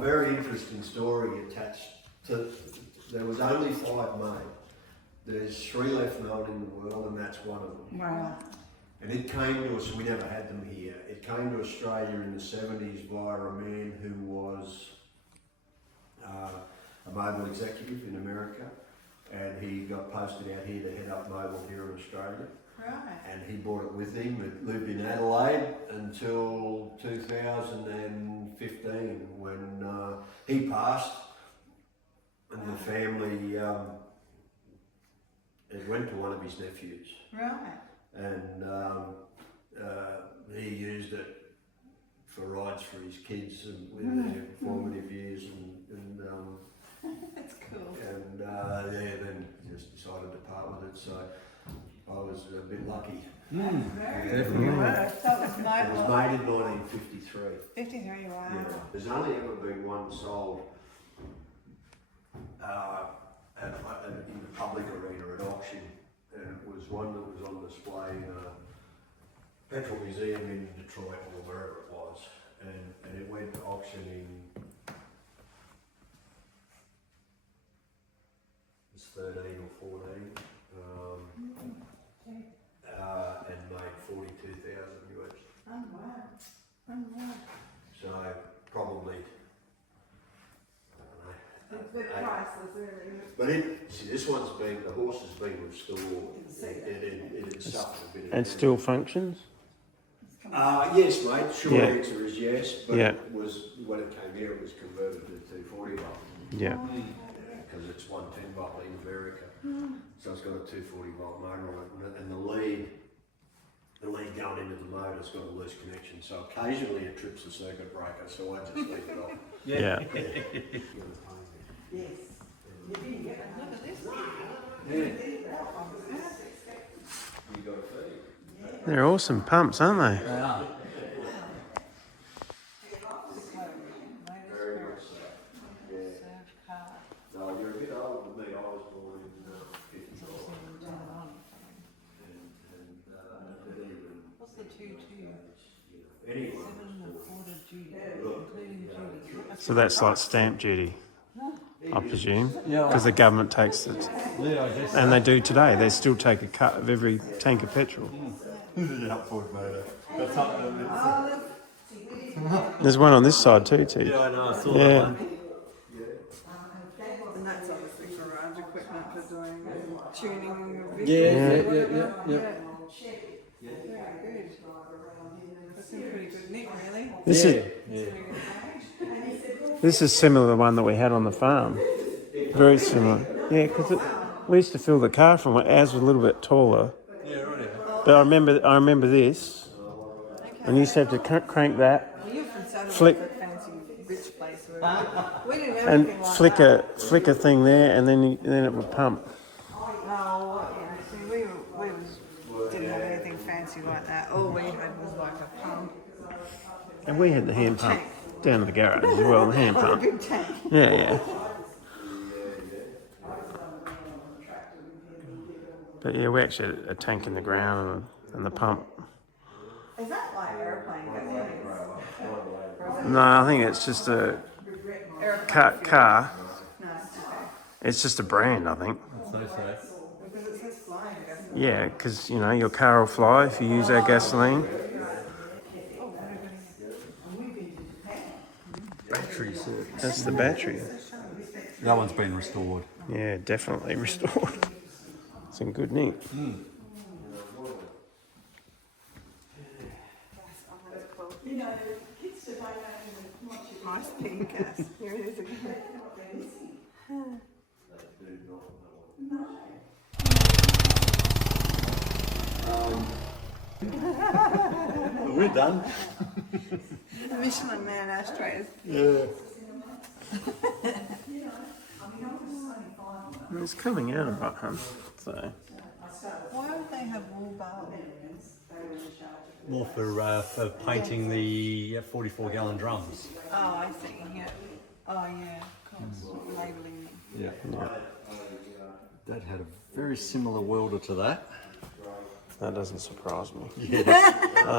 Very interesting story attached to, there was only 5 made. There's 3 left known in the world and that's one of them. Wow. And it came to us, we never had them here, it came to Australia in the 70s via a man who was a mobile executive in America, and he got posted out here to head up mobile here in Australia. Right. And he brought it with him. It lived in Adelaide until 2015 when he passed, and the family, it went to one of his nephews. Right. And he used it for rides for his kids and in their formative years, and That's cool. and then just decided to part with it. So I was a bit lucky. Definitely. So it was It made was made in 1953. 53, wow. Yeah. There's only ever been one sold in the public arena at auction, and it was one that was on display in a petrol museum in Detroit or wherever it was, and it went to auction in 13 or 14. And made 42,000 US. Oh, wow. Oh, wow. So probably, I don't know. It's priceless, really. But this one's been, the horse has been restored. It suffered a bit of And still functions? yes, mate. Short Yeah. answer is yes, but Yeah. it was, when it came here, it was converted to 240 volt. Yeah. Because it's 110 volt in America. So it's got a 240 volt motor on it, and the lead going into the motor's got a loose connection. So occasionally it trips the circuit breaker, so I just leave it off. Yeah. Yes. You didn't get that. Look at this. You got a feed. They're awesome pumps, aren't they? Very much so. Yeah. No, you're a bit older than me. I was born in 55. What's the 2-2? Anyway. 7 1/4 duty, including duty. So that's like stamp duty, I presume, because the government takes it. And they do today. They still take a cut of every tank of petrol. There's one on this side too, T. Yeah, I know, I saw Yeah. that one. And that's obviously for garage equipment for doing tuning of vehicles. Yeah. Very good. That's a pretty good nick, really. This is similar to the one that we had on the farm. Very similar. Yeah, because we used to fill the car from it. Ours was a little bit taller. Yeah, right. But I remember this. And you used to have to crank that. Well, you're from Saddle, Flick. that fancy rich place where We didn't have and anything like flick a thing there, and then it would pump. No, yeah, see, we didn't have anything fancy like that. All we had was like a pump. And we had the hand pump down in the garage as well, the hand Like a pump. big tank. Yeah. But yeah, we actually had a tank in the ground and the pump. Is that like airplane gas? No, I think it's just a car. No, it's okay. It's just a brand, I think. Because it says flying gas. Yeah, because, you know, your car will fly if you use our gasoline. Battery service. That's the battery. That one's been restored. Yeah, definitely restored. It's in good nick. Nice pink gas. Here it is again. We're done. Michelin Man ashtrays. Yeah. It's coming out of it, huh? So, Why would they have wool bars? More for painting the 44-gallon drums. Oh, I see. Yeah. Oh, yeah. Of course. Labelling them. Yeah. Dad had a very similar welder to that. that doesn't surprise me. Yeah.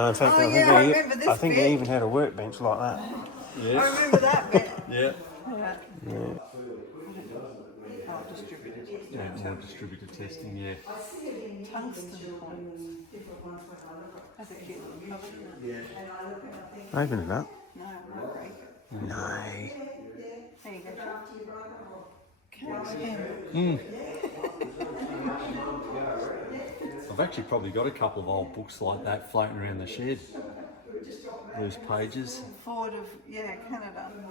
In fact, Oh, yeah, I remember this I think bit. he even had a workbench like that. I Yes. remember that bit. Yeah. Yeah. Yeah. Oh, distributed. Yeah, more distributed testing, yeah. Tungsten coins. That's a cute little cover, isn't it? Open it up. No, I'll break it. No. There you go. Can I've actually probably got a couple of old books like that floating around the shed. Loose pages. Ford of, yeah, Canada. And the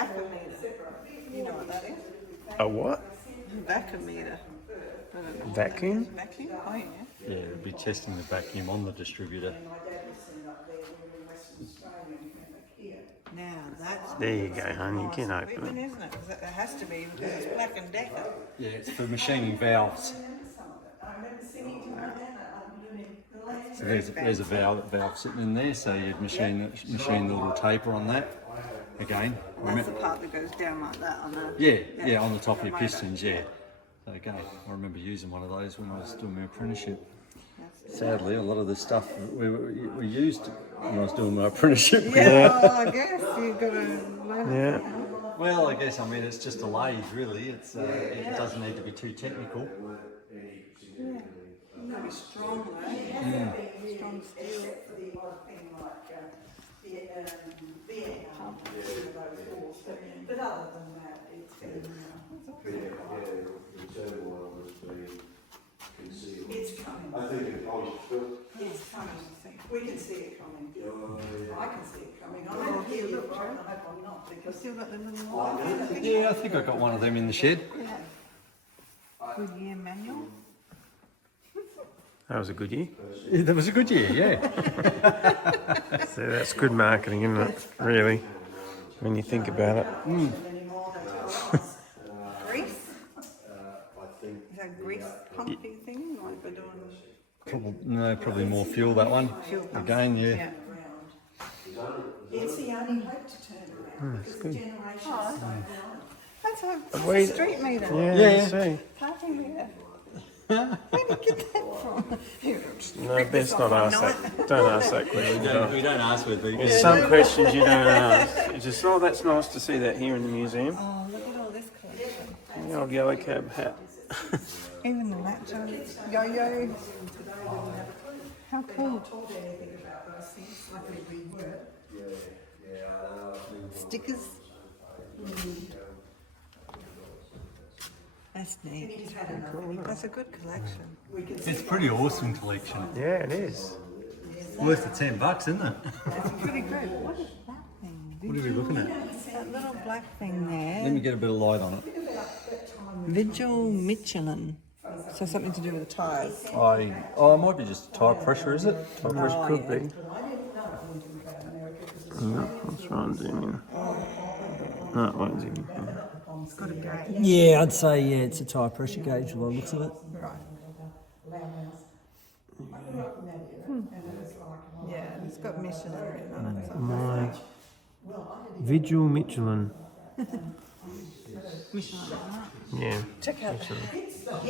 vacuumeter. You know what that is? A what? Vacuumeter. Vacuum? Vacuum? Oh, yeah. Yeah, it'll be testing the vacuum on the distributor. Now that's There you go, honey. You nice can open equipment, it. isn't it? 'Cause it has to be because it's Black and Decker. Yeah, it's for machining valves. So there's a valve sitting in there, so you'd machine the little taper on that. Again, That's the part that goes down like that on the. yeah, on the top of your pistons, yeah. So again, I remember using one of those when I was doing my apprenticeship. Sadly, a lot of the stuff we used when I was doing my apprenticeship. Yeah, well, I guess you've got to learn it. Yeah. Well, I guess, I mean, it's just a lathe, really. It's it doesn't need to be too technical. You've got to be strong, though. Strong steel. But other than that, it's it's coming. I think it always It's coming. We can see it coming. I can see it coming. I don't hear you, but I hope I'm not because still got the little. Yeah, I think I got one of them in the shed. Goodyear manual. That was a good year. Yeah, that was a good year, yeah. So that's good marketing, isn't it? Really, when you think about it. Anymore, they tell us. Grease? Is that grease pumping thing like we're doing? Probably more fuel, that one. Fuel pumps. Again, yeah. It's the only hope to turn around because the generations don't go. That's a Wait. street meter. Yeah, I see. Parking meter. Where did you get that from? No, best not ask that. Don't ask that question. We don't ask with people. There's some questions you don't ask. You just, oh, that's nice to see that here in the museum. Oh, look at all this collection. The old yellow cab hat. Even the macho yo-yo. How cool. Stickers. That's neat. That's a good collection. It's a pretty awesome collection. Yeah, it is. Worth the $10, isn't it? It's pretty good. What is that thing? What are we looking at? That little black thing Let there. me get a bit of light on it. Vigil Michelin. So something to do with the tyres. It might be just tire pressure, is it? Could be. I'll try and zoom in. No, it won't zoom in. It's got a gate. Yeah, I'd say it's a tyre pressure gauge by the looks of it. Right. Yeah, it's got Michelin written on it. So My Vigil Michelin. Michelin. Yeah. Check out Michelin. that.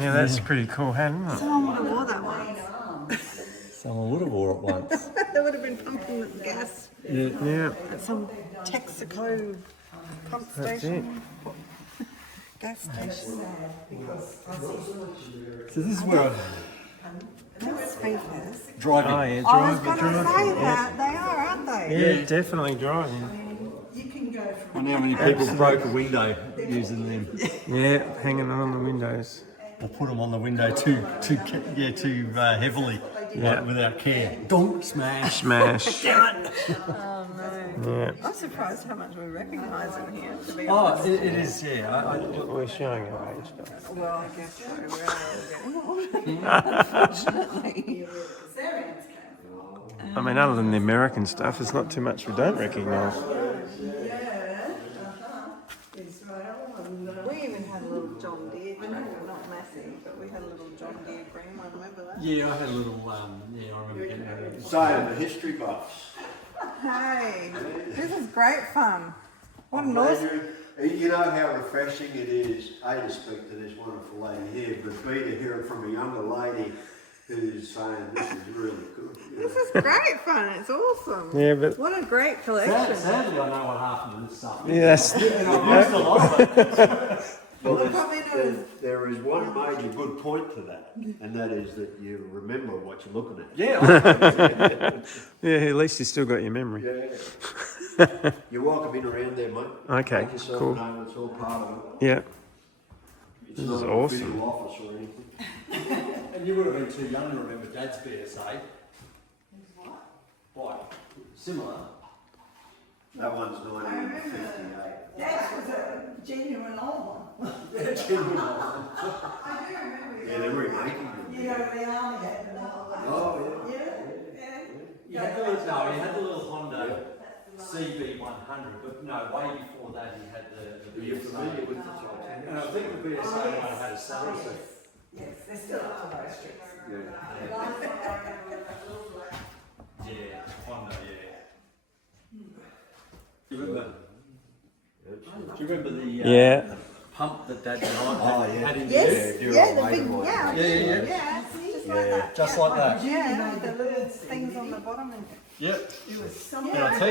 Yeah, that's pretty cool hat, isn't it? Someone would have wore that once. Someone would have wore it once. They would have been pumping gas Yeah. at some Texaco pump That's station. Gas station. So this is where I'm Those speakers. driving. Oh, yeah, I was drive, going to drive. say that. They are, aren't they? Yeah, definitely driving. You can go from. I know how many people broke a window using them. Yeah, hanging on the windows. Or put them on the window too heavily, Yeah. like, without care. Don't smash. Smash. Oh no. Yeah. I'm surprised how much we recognise in here, to be Oh, honest. it is, yeah. We're showing our age, though. Well, I guess so. We're all getting older. Unfortunately. I mean, other than the American stuff, there's not too much we don't recognise. We even had a little John Deere tractor, not massive, but we had a little John Deere green one, remember that? Yeah, I had a little, I remember getting that. So, the history buffs. Hey, this is great fun. What an awesome. You know how refreshing it is, A, to speak to this wonderful lady here, but B, to hear it from a younger lady who's saying this is really good. This is great fun. It's awesome. Yeah, but What a great collection. Sadly, I know what happened to this stuff. yeah, that's And I've used a lot of it. Well, We'll probably do it. there is one major good point to that, and that is that you remember what you're looking at. Yeah. yeah. At least you still got your memory. Yeah. You're welcome in around there, mate. Okay, Make yourself cool. known, it's all part of it. Yeah. It's This not is an awesome. official office or anything. And you would have been too young to remember Dad's BSA. What? Similar. That one's 1958. That was a genuine old one. Yeah, I do remember they're remaking them. you know, the army had an old one. Oh, yeah. You had the little Honda CB100, but no, way before that he had the You're BSA. familiar with the Titanic? And I think the BSA might have had a saddle seat. Yes, they're still up to those streets. Yeah, Honda, yeah. Do you remember? Do you remember the pump that Dad and I had in the air? Yes, yeah, the big, yeah, Yeah. just like that. Just like that. Yeah, the little things on the bottom. And Yep. it was some. And I tell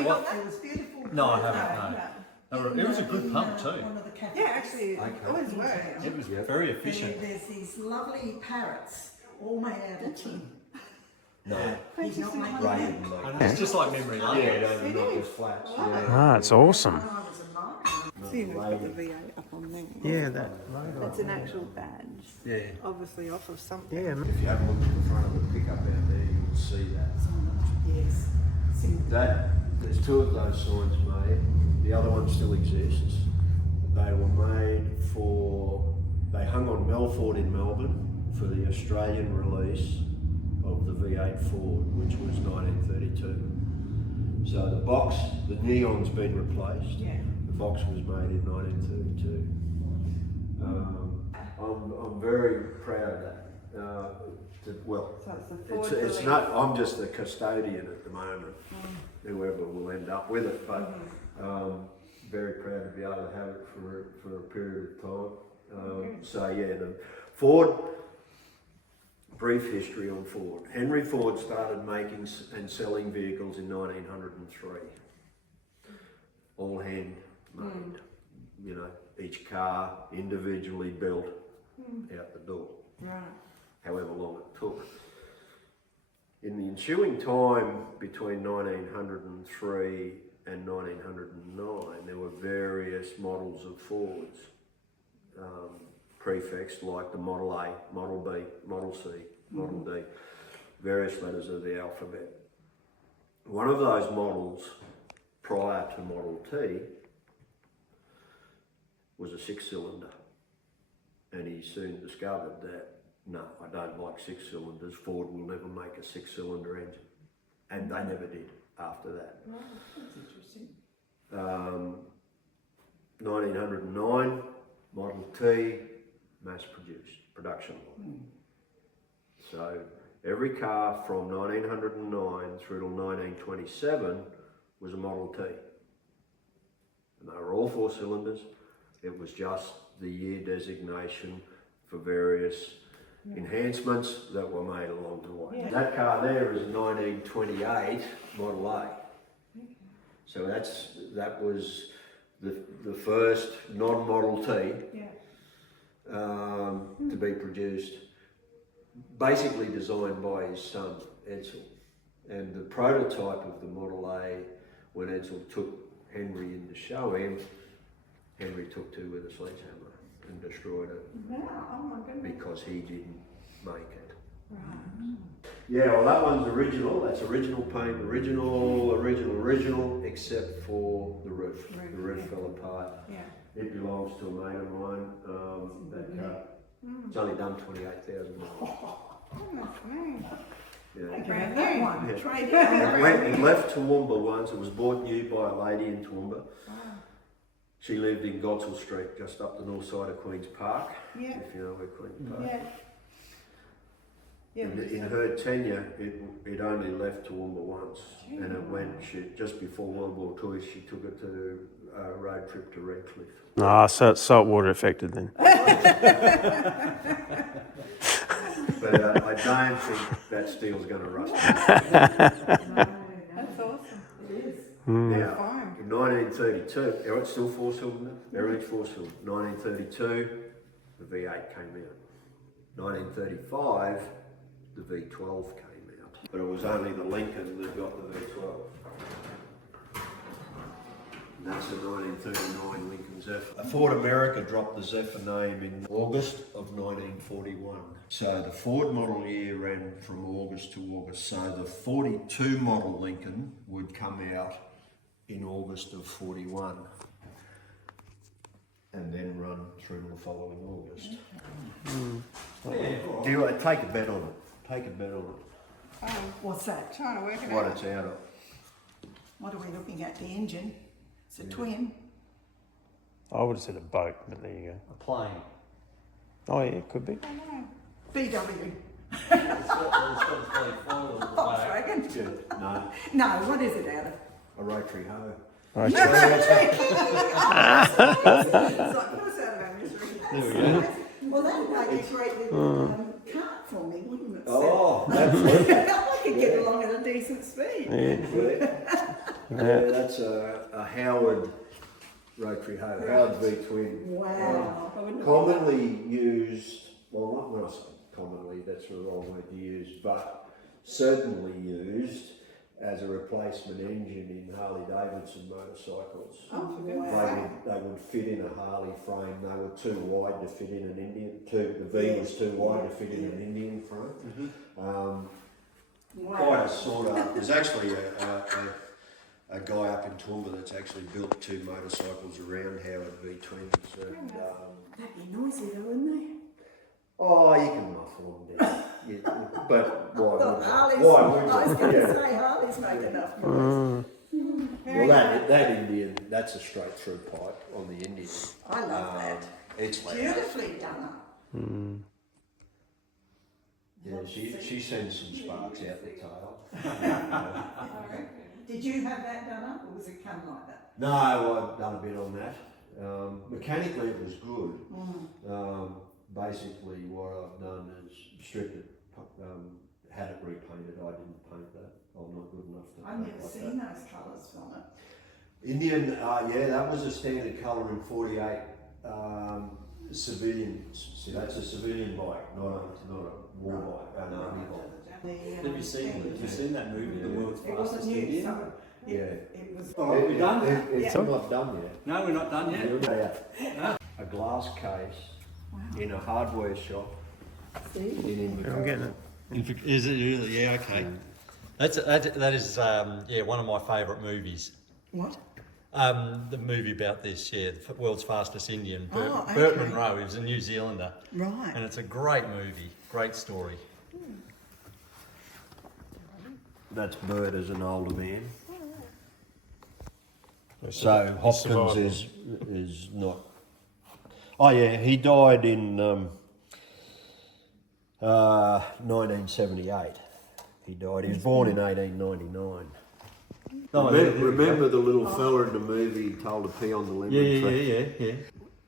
you what, It was beautiful. no, I haven't, no. It was a good pump too. Yeah, actually, it always worked. It was very efficient. There's these lovely parrots, all made out of tin. No. He's not making Rain. And it's just like memory lane. Yeah, they're not just flats. Yeah. Ah, it's awesome. See, we've got the V8 up on there. Yeah, that. That's an actual badge. Yeah. Obviously off of something. Yeah. If you have a look at the front of the pickup out there, you will see that. Yes. There's two of those signs made. The other one still exists. They were made they hung on Melford in Melbourne for the Australian release of the V8 Ford, which was 1932. So the box, the neon's been replaced. Yeah. The box was made in 1932. I'm very proud of that. So it's the Ford It's not. I'm just the custodian at the moment. Whoever will end up with it, but very proud to be able to have it for a period of time. So yeah, the Ford. Brief history on Ford. Henry Ford started making and selling vehicles in 1903. All hand made. You know, each car individually built out the door. Right. However long it took. In the ensuing time between 1903 and 1909, there were various models of Fords, prefixed like the Model A, Model B, Model C, Model D, various letters of the alphabet. One of those models prior to Model T was a 6-cylinder, and he soon discovered that no, I don't like 6 cylinders. Ford will never make a 6-cylinder engine. And they never did. after that. 1909, Model T, mass produced, production line. So every car from 1909 through to 1927 was a Model T. And they were all 4 cylinders. It was just the year designation for various enhancements that were made along the way. Yeah. That car there is a 1928 Model A. So that was the first non-Model T to be produced, basically designed by his son Edsel. And the prototype of the Model A, when Edsel took Henry in to show him, Henry took to with a sledgehammer and destroyed it Oh my goodness. because he didn't make it. Yeah, well that one's original, that's original paint, original, except for the roof. The roof fell apart. Yeah. It belongs to a mate of mine, that car. It's only done 28,000 miles. Goodness me. Yeah. Brand new one. Yeah. Trade It left Toowoomba once, it was bought new by a lady in Toowoomba. She lived in Godsall Street, just up the north side of Queen's Park, Yeah. if you know where Queen's Park. Yeah. Yeah. In her tenure, it only left Toowoomba once, and it went, just before World War II, she took it to a road trip to Redcliffe. Ah, so it's saltwater affected then. But I don't think that steel's going to rust. That's awesome. Now, Fine. in 1932, it's still 4-cylinder, everything's 4-cylinder. 1932, the V8 came out. 1935, the V12 came out. But it was only the Lincoln that got the V12. And that's the 1939 Lincoln-Zephyr. Ford America dropped the Zephyr name in August of 1941. So the Ford model year ran from August to August. So the 42 model Lincoln would come out in August of 41 and then run through to the following August. Do you take a bet on it? Take a bet on it. Oh, What's that? trying to work it What out. it's out of. What are we looking at? The engine? It's a twin. I would have said a boat, but there you A plane. go. Oh yeah, it could be. VW. It's got Volkswagen. No, No, what is it out of? a rotary hoe. Right. It's like, put us out of our misery. There we go. Well, that would make a great little cart for me, wouldn't it? Oh, absolutely. I could get along at a decent speed. Yeah, that's a Howard rotary hoe, Howard V-twin. Wow. I wouldn't have Commonly used, well not when I say commonly, that's the wrong word to use, but certainly used as a replacement engine in Harley Davidson motorcycles. Oh, wow. They would fit in a Harley frame, they were too wide to fit in an Indian, the V was too wide to fit in an Indian frame. Quite a sort of, there's actually a guy up in Toowoomba that's actually built 2 motorcycles around Howard V-twins. And, That'd be noisy though, wouldn't they? oh, you can muffle them down. But why Well, would Harley's, you? Why I was would going you? to say Harley's make enough noise. Well, that Indian, that's a straight through pipe on the Indian. I love that. It's loud. Beautifully done up. Yeah, she sends some sparks out the tail. Did you have that done up or was it come like that? No, I've done a bit on that. Mechanically, it was good. Basically, what I've done is stripped it, had it repainted. I didn't paint that. I'm not good enough to I've paint never like seen that. those colours from it. Indian, yeah, that was a standard colour in 48. Civilian, see, that's a civilian bike, not a war bike, an army bike. Have you seen that movie, The World's It wasn't Fastest new, Indian? so Yeah. it was. All right, we're done. It's not done yet. No, we're not done yet. A glass case in a hardware shop in I'm Invercargill. getting it. Is it really? Yeah, okay. That is one of my favourite movies. What? The movie about this, the world's fastest Indian, Oh, okay. Burt Munro. He was a New Zealander, Right. and it's a great movie, great story. That's Bert as an older man. So Hopkins survived. is not. Oh yeah, he died in 1978. He died. He was born in 1899. Oh, Remember the little fella in the movie told to pee on the lemon tree? Yeah.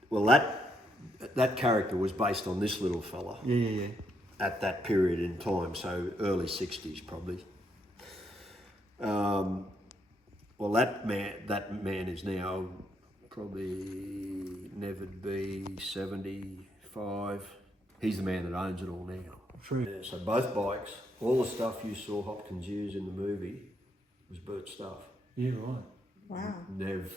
Well, that character was based on this little fella. Yeah. At that period in time, so early 60s probably. Well, that man is now probably never be 75. He's the man that owns it all now. True. Yeah, so both bikes, all the stuff you saw Hopkins use in the movie was Bert's stuff. Yeah, right. Wow. Nev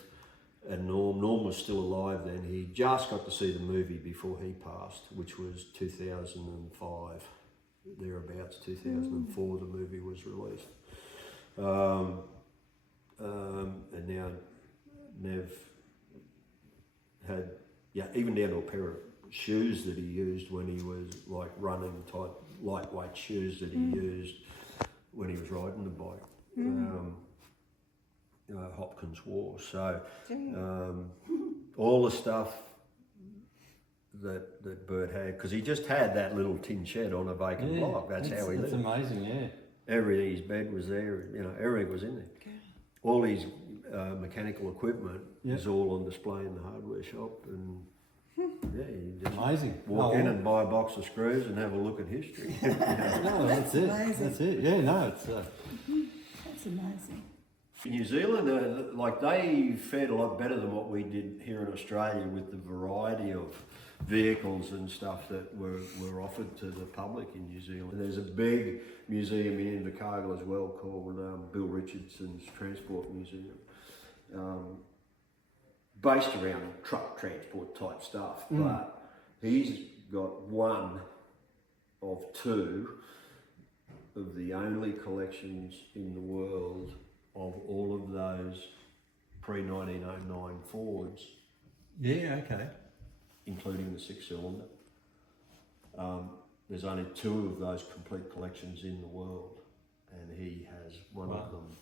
and Norm was still alive then. He just got to see the movie before he passed, which was 2005, thereabouts. 2004 the movie was released. And now Nev had, even down to a pair of shoes that he used when he was like running type lightweight shoes that he used when he was riding the bike. Hopkins wore. So all the stuff that Bert had, because he just had that little tin shed on a vacant block. That's how he lived. That's amazing, yeah. Everything, his bed was there, everything was in there. All his mechanical equipment is all on display in the hardware shop, and you just Amazing. walk in and buy a box of screws and have a look at history. No, that's it. amazing. That's it. Yeah, no, it's. That's amazing. In New Zealand, they fared a lot better than what we did here in Australia with the variety of vehicles and stuff that were offered to the public in New Zealand. There's a big museum in Invercargill as well called Bill Richardson's Transport Museum, based around truck transport type stuff, but he's got one of two of the only collections in the world of all of those pre-1909 Fords, Yeah, okay. including the 6-cylinder. There's only two of those complete collections in the world, and he has one of them.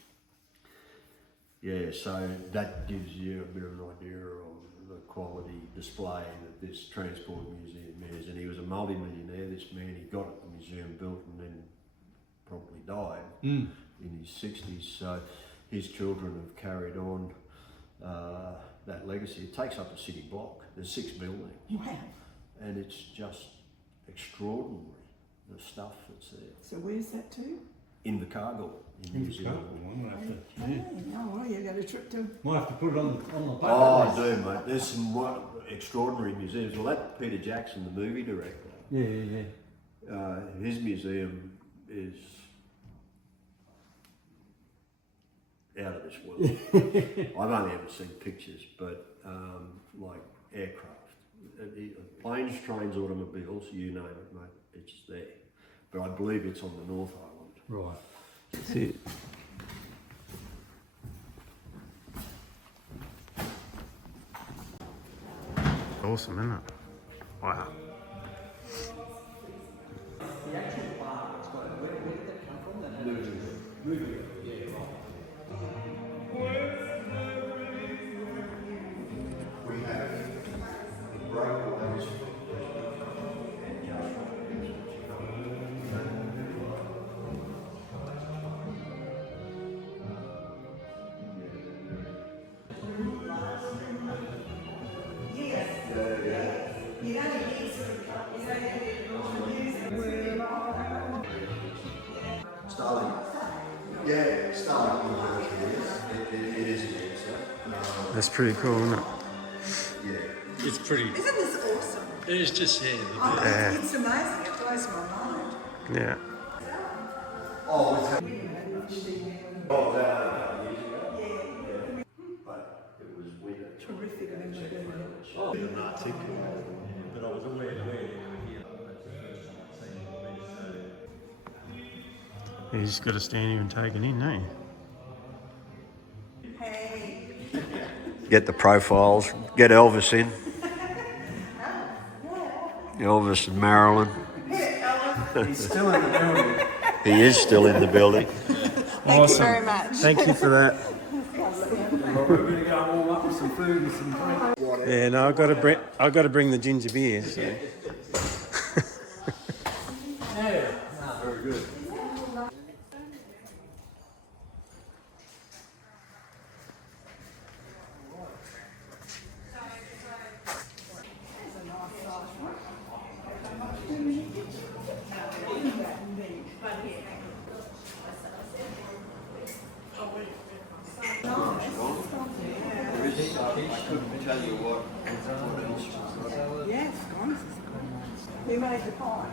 Yeah, so that gives you a bit of an idea of the quality display that this transport museum is. And he was a multi-millionaire, this man. He got the museum built and then probably died in his 60s. So his children have carried on that legacy. It takes up a city block. There's 6 buildings. Wow. And it's just extraordinary, the stuff that's there. So where's that to? In the Cargill in New Zealand. Oh, well, you got a trip to. Might have to put it on the bucket Oh, I list. do, mate. There's some extraordinary museums. Well, that Peter Jackson, the movie director, Yeah. his museum is out of this world. I've only ever seen pictures, but like aircraft, planes, trains, automobiles, you name it, mate, it's there. But I believe it's on the North Island. Right. That's it. Awesome, isn't it? Wow. Starling. Yeah, Starling it is an answer. That's pretty cool, isn't it? Yeah. It's pretty. Isn't this awesome? It's just Yeah. It's amazing. It blows my mind. Yeah. Oh, it's years ago. But it was winter. Terrific memorabilia. But I was aware that You just got to stand here and take it in, don't you? Hey. Get the profiles, get Elvis in. Elvis and Marilyn. He's still in the building. He is still in the building. Thank you very much. Thank you for that. We're going to go warm up with some food and some drink. Yeah, no, I got to bring the ginger beer. So. Yeah, very good. Yes, guys. Who made the pie?